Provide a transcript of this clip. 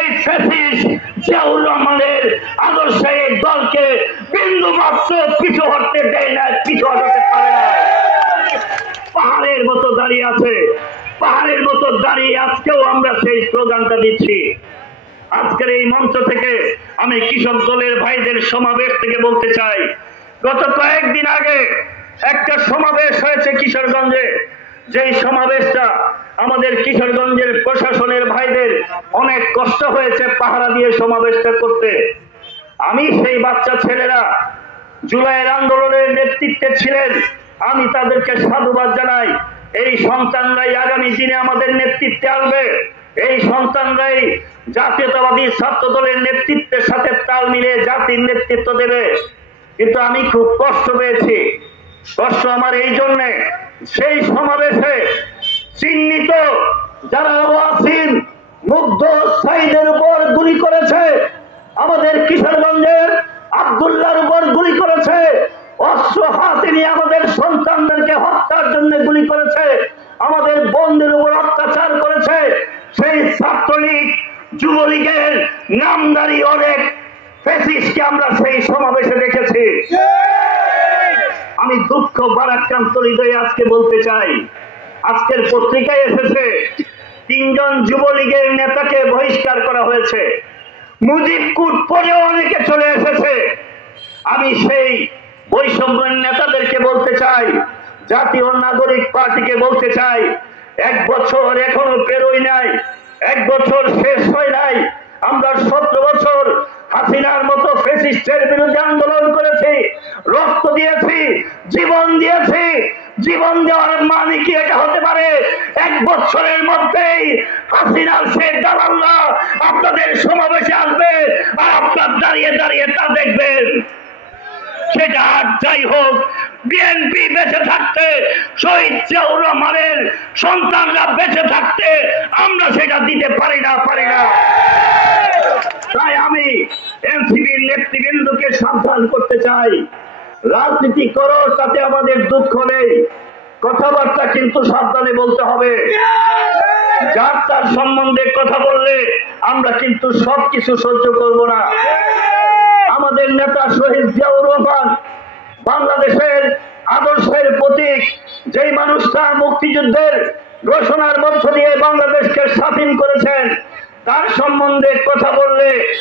এই ফ্যাসিস্ট জিয়াউর রহমানের আদর্শে এই দলকে বিন্দু মাত্র পিছু হটতে দেয় না, পিছু হটাতে পারে না। পাহাড়ের মতো দাঁড়িয়ে আছে, পাহাড়ের মতো দাঁড়িয়ে আজকেও আমরা সেই স্লোগানটা দিচ্ছি। আজকের এই মঞ্চ থেকে আমি কৃষক দলের ভাইদের সমাবেশ থেকে বলতে চাই, গত কয়েকদিন আগে একটা সমাবেশ হয়েছে কিশোরগঞ্জে। যেই সমাবেশটা আমাদের কিশোরগঞ্জের প্রশাসনের ভাইদের অনেক কষ্ট হয়েছে পাহারা দিয়ে সমাবেশটা করতে। আমি সেই বাচ্চা ছেলেরা জুলাইয়ের আন্দোলনের নেতৃত্বে ছিলেন, আমি তাদেরকে সাধুবাদ জানাই। এই সন্তানরাই আগামী দিনে আমাদের নেতৃত্বে আসবে, এই সন্তানরাই জাতীয়তাবাদী ছাত্র দলের নেতৃত্বের সাথে তাল মিলিয়ে জাতির নেতৃত্ব দেবে। কিন্তু আমি খুব কষ্ট পেয়েছি। কষ্ট আমার এই জন্যে, সেই সমাবেশে চিহ্নিত যারা ওয়াসিম মুগ্ধ সাইদের উপর গুলি করেছে, আমাদের কিশোরগঞ্জের আব্দুল্লাহর উপর গুলি করেছে, অস্ত্র হাতে নিয়ে আমাদের সন্তানদেরকে হত্যার জন্য গুলি করেছে, আমাদের বোনদের উপর অত্যাচার করেছে, সেই ছাত্রলীগ যুবলীগের নামদারি অনেক ফ্যাসিস্টকে আমরা সেই সমাবেশে দেখেছি। আমি দুঃখ ভারাক্রান্ত হৃদয়ে আজকে বলতে চাই, আজকের পত্রিকায় এসেছে 3 জন যুবলীগের নেতাকে বহিষ্কার করা হয়েছে, মুজিব কুট পরেও অনেকে চলে এসেছে। আমি সেই বৈষম্যের নেতাদেরকে বলতে চাই, জাতীয় নাগরিক পার্টিকে বলতে চাই, 1 বছর এখনো পেরোই নাই, 1 বছর শেষ হয় নাই। আমরা 17 বছর হাসিনার মতো ফ্যাসিস্টের বিরুদ্ধে আন্দোলন করেছি, রক্ত দিয়েছি, জীবন দিয়েছি। জীবন দেওয়ার মানে কি এটা হতে পারে 1 বছরের মধ্যেই হাসিনার সেই দালালরা আপনাদের সমাবেশে আসবে আর আপনার দাঁড়িয়ে দাঁড়িয়ে তা দেখবেন? সেটা আর যাই হোক, বিএনপি বেঁচে থাকতে, শহীদ জিয়াউর রহমানের সন্তানরা বেঁচে থাকতে আমরা সেটা দিতে পারি না। তাই আমি এনসিপির নেতৃবৃন্দকে সাবধান করতে চাই, রাজনীতি করো তাতে আমাদের দুঃখ নেই, কথাবার্তা কিন্তু সাবধানে বলতে হবে। যার তার সম্বন্ধে কথা বললে আমরা কিন্তু সবকিছু সহ্য করব না। আমাদের নেতা শহীদ জিয়াউর রহমান বাংলাদেশের আদর্শের প্রতীক, যেই মানুষটা মুক্তিযুদ্ধের ঘোষণার মধ্য দিয়ে বাংলাদেশকে স্বাধীন করেছেন, তার সম্বন্ধে কথা বললে